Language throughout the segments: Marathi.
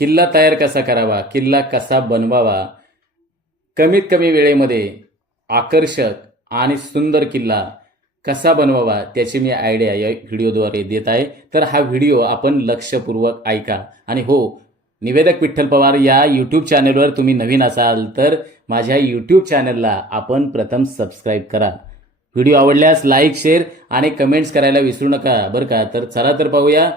किल्ला तयार कसा करावा, किल्ला कसा बनवावा, कमीत कमी वेळेमध्ये आकर्षक आणि सुंदर किल्ला कसा बनवावा त्याची मी आयडिया या व्हिडिओद्वारे देत आहे. तर हा व्हिडिओ आपण लक्षपूर्वक ऐका. आणि हो, निवेदक विठ्ठल पवार या यूट्यूब चॅनलवर तुम्ही नवीन असाल तर माझ्या यूट्यूब चॅनलला आपण प्रथम सबस्क्राईब करा. व्हिडिओ आवडल्यास लाईक, शेअर आणि कमेंट्स करायला विसरू नका बरं का. तर चला तर पाहूया,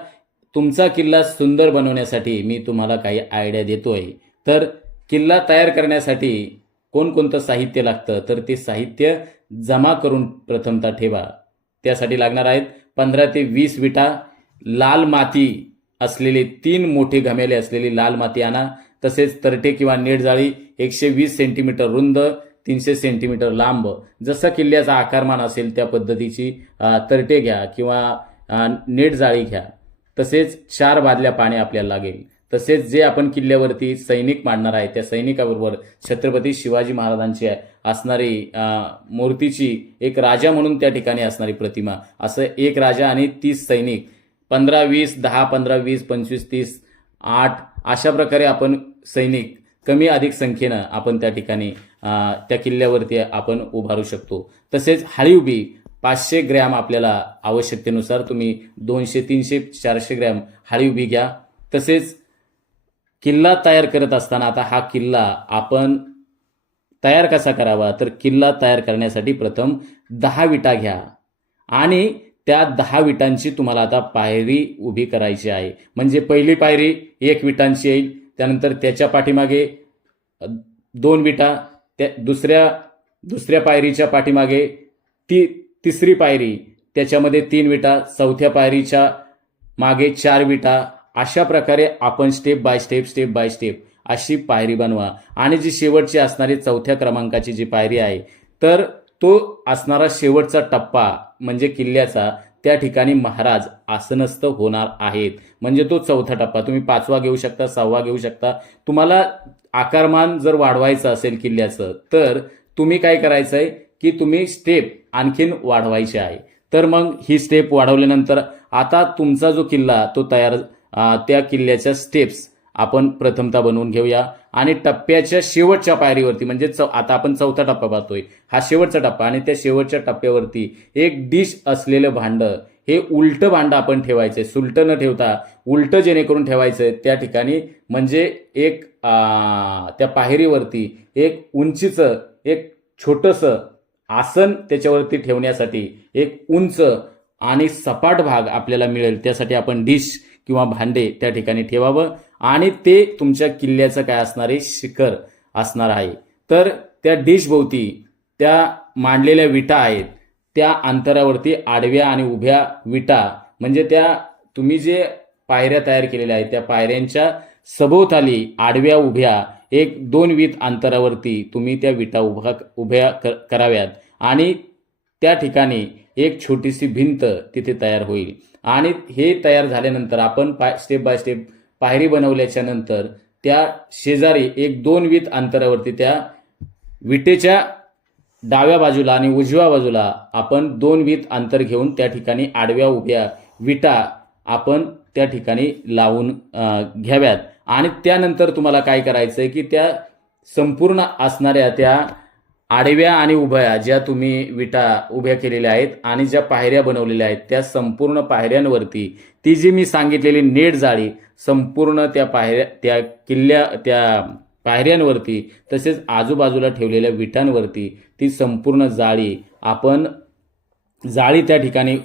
तुमचा किल्ला सुंदर बनवण्यासाठी मी तुम्हाला काही आयडिया देतोय. तर किल्ला तयार करण्यासाठी कोणकोणतं साहित्य लागतं, तर ते साहित्य जमा करून प्रथमतः ठेवा. त्यासाठी लागणार आहेत 15 ते 20 विटा, लाल माती असलेले 3 मोठे घमेले असलेली लाल माती आणा. तसेच तरटे किंवा नेट जाळी 120 सेंटीमीटर रुंद, 300 सेंटीमीटर लांब, जसा किल्ल्याचा आकारमान असेल त्या पद्धतीची तरटे घ्या किंवा नेट जाळी घ्या. तसेच 4 बादल्या पाणी आपल्याला लागेल. तसेच जे आपण किल्ल्यावरती सैनिक मांडणार आहे त्या सैनिकाबरोबर छत्रपती शिवाजी महाराजांची असणारी मूर्तीची एक राजा म्हणून त्या ठिकाणी असणारी प्रतिमा, असं एक राजा आणि 30 सैनिक, 15-20, 10-15-20, 25-30, 8 अशा प्रकारे आपण सैनिक कमी अधिक संख्येनं आपण त्या ठिकाणी त्या किल्ल्यावरती आपण उभारू शकतो. तसेच हाळी उभी 500 ग्रॅम आपल्याला आवश्यकतेनुसार तुम्ही 200, 300, 400 ग्रॅम हाळी उभी घ्या. तसेच किल्ला तयार करत असताना आता हा किल्ला आपण तयार कसा करावा, तर किल्ला तयार करण्यासाठी प्रथम 10 विटा घ्या आणि त्या 10 विटांची तुम्हाला आता पायरी उभी करायची आहे. म्हणजे पहिली पायरी 1 विटांची येईल, त्यानंतर त्याच्या पाठीमागे 2 विटा, त्या दुसऱ्या पायरीच्या पाठीमागे तिसरी पायरी, त्याच्यामध्ये 3 विटा, चौथ्या पायरीच्या मागे 4 विटा. अशा प्रकारे आपण स्टेप बाय स्टेप अशी पायरी बनवा. आणि जी शेवटची असणारी 4थ्या क्रमांकाची जी पायरी आहे, तर तो असणारा शेवटचा टप्पा म्हणजे किल्ल्याचा, त्या ठिकाणी महाराज आसनस्थ होणार आहेत. म्हणजे तो 4था टप्पा. तुम्ही 5वा घेऊ शकता, 6वा घेऊ शकता. तुम्हाला आकारमान जर वाढवायचं असेल किल्ल्याचं, तर तुम्ही काय करायचं आहे की तुम्ही स्टेप आणखीन वाढवायचे आहे. तर मग ही स्टेप वाढवल्यानंतर आता तुमचा जो किल्ला तो तयार, त्या किल्ल्याच्या स्टेप्स आपण प्रथमतः बनवून घेऊया. आणि टप्प्याच्या शेवटच्या पायरीवरती म्हणजे आता आपण 4था टप्पा पाहतोय, हा शेवटचा टप्पा, आणि त्या शेवटच्या टप्प्यावरती एक डिश असलेलं भांडं, हे उलटं भांडं आपण ठेवायचंय. सुलटं न ठेवता उलटं जेणेकरून ठेवायचंय त्या ठिकाणी. म्हणजे एक त्या पायरीवरती एक उंचीचं एक छोटंसं आसन त्याच्यावरती ठेवण्यासाठी एक उंच आणि सपाट भाग आपल्याला मिळेल. त्यासाठी आपण डिश किंवा भांडे त्या ठिकाणी ठेवावं. आणि ते तुमच्या किल्ल्याचं काय असणार आहे, शिखर असणार आहे. तर त्या डिश भोवती त्या मांडलेल्या विटा आहेत, त्या अंतरावरती आडव्या आणि उभ्या विटा, म्हणजे त्या तुम्ही जे पायऱ्या तयार केलेल्या आहेत त्या पायऱ्यांच्या सभोवताली आडव्या उभ्या 1-2 वीत अंतरावरती तुम्ही त्या विटा उभ्या कराव्यात. आणि त्या ठिकाणी एक छोटीशी भिंत तिथे तयार होईल. आणि हे तयार झाल्यानंतर आपण स्टेप बाय स्टेप पायरी बनवल्याच्या नंतर त्या शेजारी 1-2 वीत अंतरावरती त्या विटेच्या डाव्या बाजूला आणि उजव्या बाजूला आपण 2 वीत अंतर घेऊन त्या ठिकाणी आडव्या उभ्या विटा आपण त्या ठिकाणी लावून घ्याव्यात. आणि त्यानंतर तुम्हाला काय करायचंय की त्या संपूर्ण असणाऱ्या त्या आडव्या आणि उभ्या ज्या तुम्ही विटा उभ्या केलेल्या आहेत आणि ज्या पायऱ्या बनवलेल्या आहेत त्या संपूर्ण पायऱ्यांवरती ती जी मी सांगितलेली नेट जाळी संपूर्ण त्या पायऱ्यांवरती तसेच आजूबाजूला ठेवलेल्या विटांवरती ती संपूर्ण जाळी त्या ठिकाणी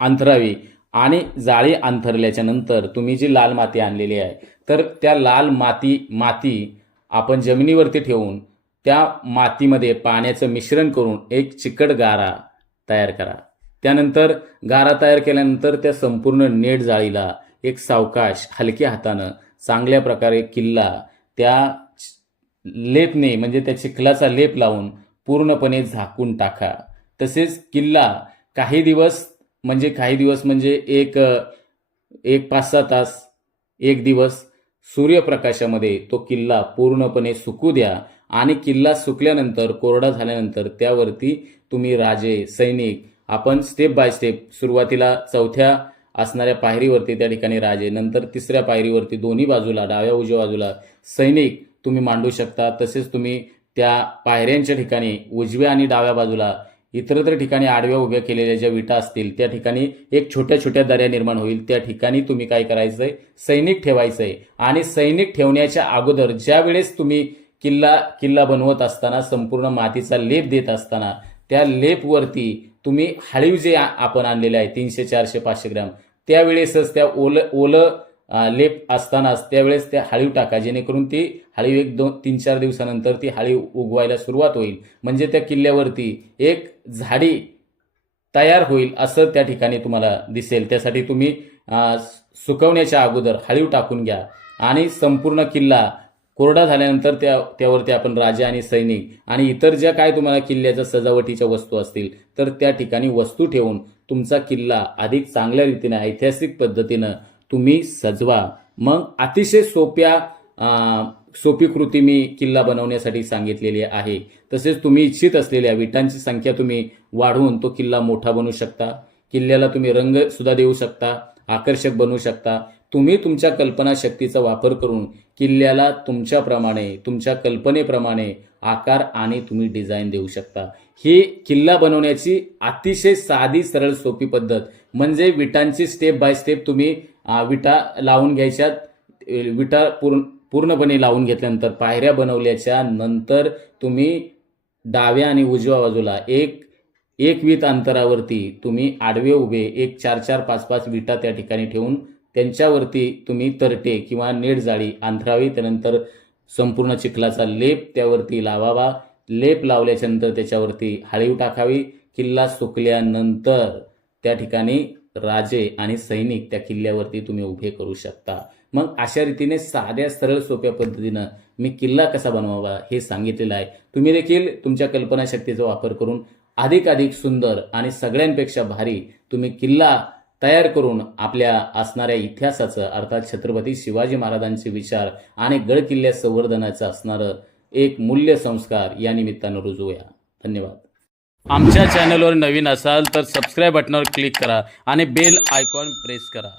अंथरावी. आणि जाळी अंथरल्याच्या नंतर तुम्ही जी लाल माती आणलेली आहे तर त्या लाल माती आपण जमिनीवरती ठेवून त्या मातीमध्ये पाण्याचं मिश्रण करून एक चिकट गारा तयार करा. त्यानंतर गारा तयार केल्यानंतर त्या संपूर्ण नेट जाळीला एक सावकाश हलक्या हातानं चांगल्या प्रकारे किल्ला त्या लेपने म्हणजे त्या चिखलाचा लेप लावून पूर्णपणे झाकून टाका. तसेच किल्ला काही दिवस म्हणजे एक 5-6 तास, 1 दिवस सूर्यप्रकाशामध्ये तो किल्ला पूर्णपणे सुकू द्या. आणि किल्ला सुकल्यानंतर, कोरडा झाल्यानंतर त्यावरती तुम्ही राजे, सैनिक आपण स्टेप बाय स्टेप सुरुवातीला 4थ्या असणाऱ्या पायरीवरती त्या ठिकाणी राजे, नंतर तिसऱ्या पायरीवरती दोन्ही बाजूला डाव्या उजव्या बाजूला सैनिक तुम्ही मांडू शकता. तसेच तुम्ही त्या पायऱ्यांच्या ठिकाणी उजव्या आणि डाव्या बाजूला इतरत्र ठिकाणी आडव्या उभ्या केलेल्या ज्या विटा असतील त्या ठिकाणी एक छोट्या छोट्या दऱ्या निर्माण होईल. त्या ठिकाणी तुम्ही काय करायचंय, सैनिक ठेवायचंय. आणि सैनिक ठेवण्याच्या अगोदर ज्या वेळेस तुम्ही किल्ला बनवत असताना संपूर्ण मातीचा लेप देत असताना त्या लेपवरती तुम्ही हळीव जे आपण आणलेले आहे 300 400 500 ग्रॅम, त्यावेळेसच त्या ओलं लेप असतानाच त्यावेळेस त्या हळीव टाका, जेणेकरून ती हळीव 1-2-3-4 दिवसानंतर ती हळीव उगवायला सुरुवात होईल. म्हणजे त्या किल्ल्यावरती एक झाडी तयार होईल असं त्या ठिकाणी तुम्हाला दिसेल. त्यासाठी तुम्ही सुकवण्याच्या अगोदर हळीव टाकून घ्या आणि संपूर्ण किल्ला कोरडा झाल्यानंतर त्यावरती आपण राजा आणि सैनिक आणि इतर ज्या काय तुम्हाला किल्ल्याच्या सजावटीच्या वस्तू असतील तर त्या ठिकाणी वस्तू ठेवून तुमचा किल्ला अधिक चांगल्या रीतीने ऐतिहासिक पद्धतीनं तुम्ही सजवा. मग अतिशय सोपी कृती मी किल्ला बनवण्यासाठी सांगितलेली आहे. तसेच तुम्ही इच्छित असलेल्या विटांची संख्या तुम्ही वाढवून तो किल्ला मोठा बनवू शकता. किल्ल्याला तुम्ही रंग सुद्धा देऊ शकता, आकर्षक बनवू शकता. तुम्ही तुमच्या कल्पनाशक्तीचा वापर करून किल्ल्याला तुमच्याप्रमाणे, तुमच्या कल्पनेप्रमाणे आकार आणि तुम्ही डिझाईन देऊ शकता. ही किल्ला बनवण्याची अतिशय साधी सरळ सोपी पद्धत म्हणजे विटांची स्टेप बाय स्टेप तुम्ही विटा लावून घ्यायच्या. विटा पूर्णपणे लावून घेतल्यानंतर पायऱ्या बनवल्याच्या नंतर तुम्ही डाव्या आणि उजव्या बाजूला एक वीट अंतरावरती तुम्ही आडवे उभे 4-4 5-5 विटा त्या ठिकाणी ठेवून त्यांच्यावरती तुम्ही तरटे किंवा नेट जाळी अंथरावी. त्यानंतर संपूर्ण चिखलाचा लेप त्यावरती लावावा. लेप लावल्याच्या नंतर त्याच्यावरती हळीव टाकावी. किल्ला सुकल्यानंतर त्या ठिकाणी राजे आणि सैनिक त्या किल्ल्यावरती तुम्ही उभे करू शकता. मग अशा रीतीने साध्या सरळ सोप्या पद्धतीनं मी किल्ला कसा बनवावा हे सांगितलेलं आहे. तुम्ही देखील तुमच्या कल्पनाशक्तीचा वापर करून अधिक सुंदर आणि सगळ्यांपेक्षा भारी तुम्ही किल्ला तयार करून आपल्या असणाऱ्या इतिहासाचं अर्थात छत्रपती शिवाजी महाराजांचे विचार आणि गड किल्ल्या संवर्धनाचं असणारं एक मूल्य संस्कार या निमित्तानं रुजवूया. धन्यवाद. आमच्या चॅनलवर नवीन असाल तर सबस्क्राईब बटनावर क्लिक करा आणि बेल आयकॉन प्रेस करा.